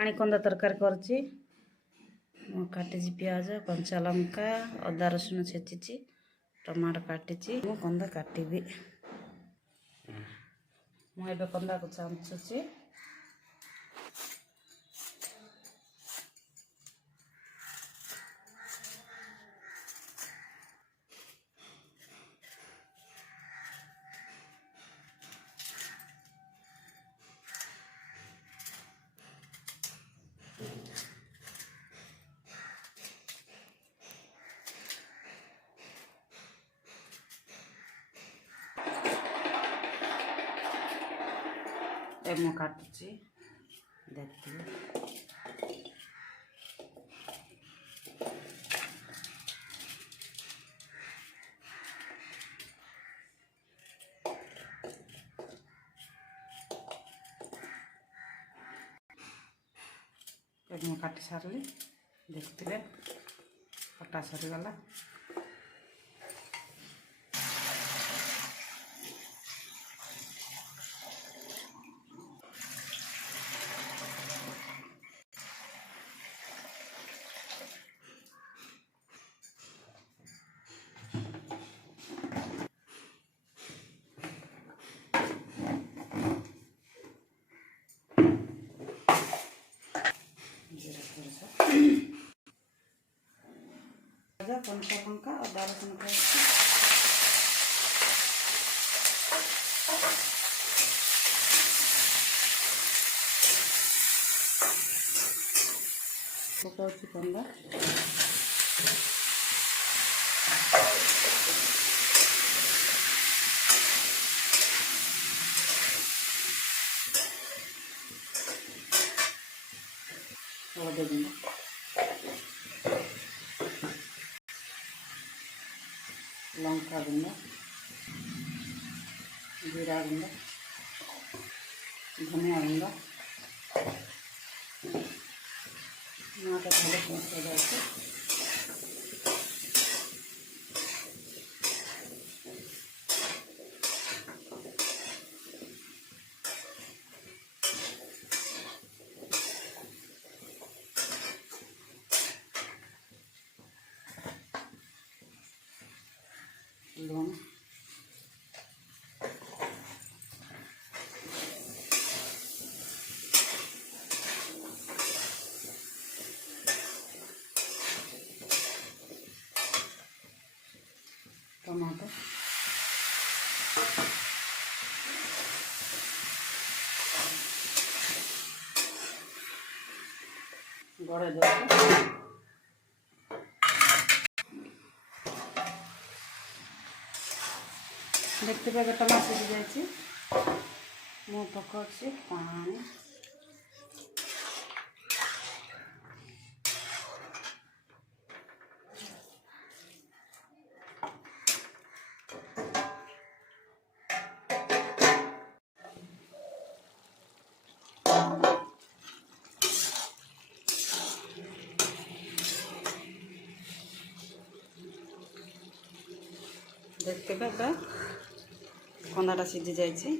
ପାଣି କନ୍ଦା ତରକାରୀ କରୁଛି। ମୁଁ କାଟିଛି ପିଆଜ, କଞ୍ଚା ଲଙ୍କା, ଅଦା ରସୁଣ ଛେଚିଛି, ଟମାଟୋ କାଟିଛି। ମୁଁ କନ୍ଦା କାଟିବି। ମୁଁ ଏବେ କନ୍ଦାକୁ ଚାମଚୁଛି। ମୁଁ କାଟୁଛି, ଦେଖିବେ। ମୁଁ କାଟି ସାରିଲି, ଦେଖିଥିବେ କଟା ସରିଗଲା। କଞ୍ଚା ଲଙ୍କା, ଅଦା ରସୁଣ ପେଷ୍ଟ, ପକାଉଛି କନ୍ଦା, ହଳଦୀ ଗୁଣ୍ଡ, ଲଙ୍କା ଗୁଣ୍ଡ, ଜିରା ଗୁଣ୍ଡ, ଧନିଆ ଗୁଣ୍ଡ, ଭଲ ମିଶାଇ ଯାଉଛି। ଲୁଣ, ଟମାଟୋ, ଗଡ଼େଇ ଦେଉଛି। ଦେଖିଥିବେ ଏବେ ଟମାଟୋ ସିଝି ଯାଇଛି। ମୁଁ ପକାଉଛି ପାଣି, ଦେଖିଥିବେ ଏବେ କନ୍ଦାଟା ସିଝି ଯାଇଛି।